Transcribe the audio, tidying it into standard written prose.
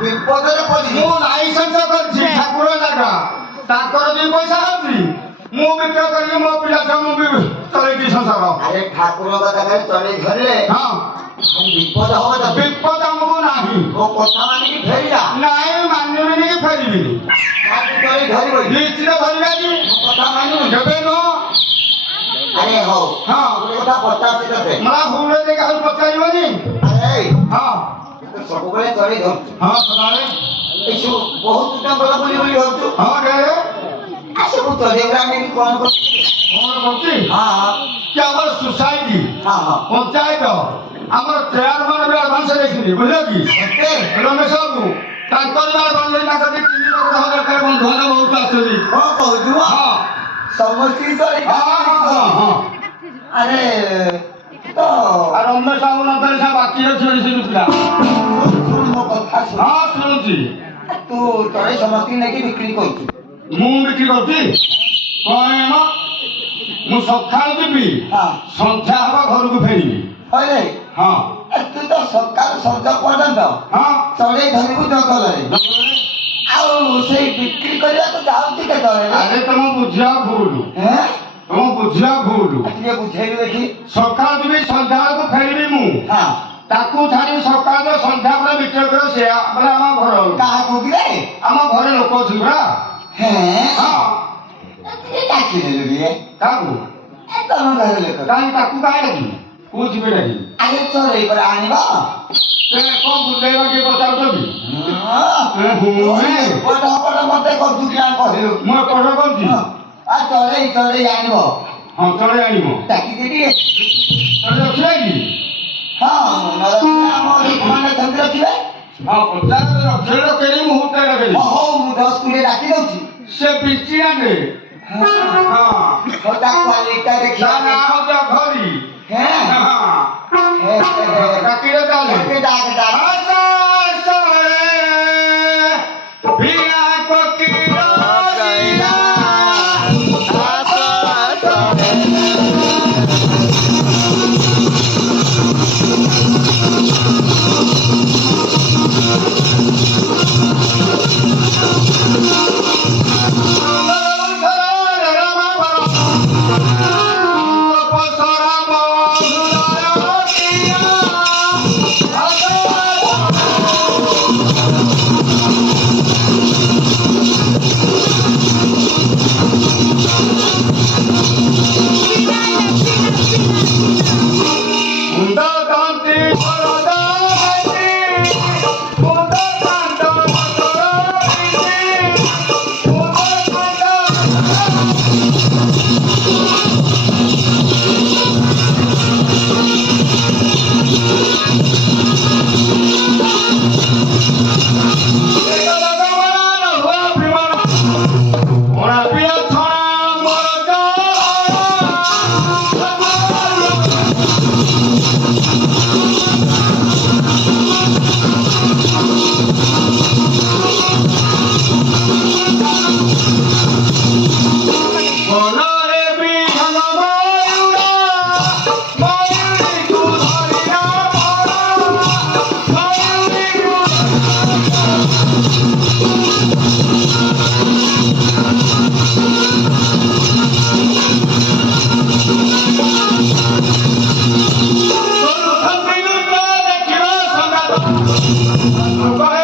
विपदरे पड़ी लाइसेंस करछि ठाकुर लागा ताकर भी पैसा आछि मु बिक्र करी मो पिला सब मु चले की संसार अरे ठाकुर का जगह चले घरे हां विपद हो त विपद हमको नाही ओ कोठा माने की फेरिया नाही मान्य माने की फेरिबी काटी चले घरे बई निश्चित धरिया जी कोठा माने जबे नो अरे हो हां कोठा 50 से मला फुले दे का पचाइबनी अरे हां सब बेले चले धर हां सदारे एसु बहुत टाइम बोला बोली होतु हां रे आसे को चले ग्राम में कौन करती हां क्या हमर सोसाइटी हां हां पंचायत हमर चेयरमैन भी एडवांस देखिनी बुझले की ओके रमेश बाबू तांकर बार बंद ना कभी 3 लाख दरकार बंधु ने बहुत आछली हां कहू हां समझती तो हां हां अरे तो रमेश बाबू नंतर सा बाकी अछि से रुपया सुन मो कथा सुन हां सुनुची तू तोरे समझती नहीं कि बिक्री करती ମୁଁ ବିକ୍ରି କରୁଛି କଣ ମୁଁ ସକାଳୁ ଯିବି ସନ୍ଧ୍ୟା ହବା ଘରକୁ ଫେରିବି ଅରେ ହଁ ତୁ ତ ସକାଳୁ ସଞ୍ଜ ପର୍ଯ୍ୟନ୍ତ ହଁ ଚଢେଇ ଧରିବୁ ଜଙ୍ଗଲରେ ଆଉ ସେଇ ବିକ୍ରି କରିବାକୁ ଯାଉଛି କେତେବେଳେ ଆରେ ତମ ବୁଝିବା ଭୁଲ ତମ ବୁଝିବା ଭୁଲ ଟିକେ ବୁଝେଇବି ଦେଖି ସକାଳୁ ଯିବି ସନ୍ଧ୍ୟା ବେଳକୁ ଫେରିବି ମୁଁ ତାକୁ ଛାଡି ସକାଳ ସନ୍ଧ୍ୟା ବେଳେ ବିକ୍ରି କରିବ ସେୟା ବୋଲେ ଆମ ଘର କାହାକୁ କିରେ ଆମ ଘରେ ଲୋକ ଅଛନ୍ତି ପରା କାହାକୁ ତମ ଘରେ ଲୋକ କାହିଁ ତାକୁ କାହିଁ ଡାକିବି କୋଉ ଯିବେ ଡାକିବି ଆରେ ଚଢେଇ ପରା ଆଣିବ କଣ ବୁଲେଇବା କିଏ ପଚାରୁଛନ୍ତି ପଟ ପଟ ମତେ କରୁଛୁ କିଣା କହିଲୁ ମୁଁ ଏପଟ କରୁଛି ଆଉ ଚଢେଇ ଚଢେଇ ଆଣିବ ହଁ ଚଢେଇ ଆଣିବ ଡାକିକି ଟିକେ ଚଢେଇ ରଖିବେ କି ଆମ ଲୋକମାନେ ଅଛନ୍ତି ରଖିବେ ହଁ ପଚାରେ ରଖିଲେ ରଖେନି ମୁହୂର୍ତ୍ତରେ ରଖେନି ହଉ ମୁଁ 10-20 ଡାକି ଦଉଛି ସେ ବିଚିଆଟେ ହଁ ତା କ୍ୱାଲିଟିଟା ଦେଖିବା ନା ହଉଛି ଘରି ଡାକିଲେ ତାହେଲେ ଡାକ ଡାକ Bye.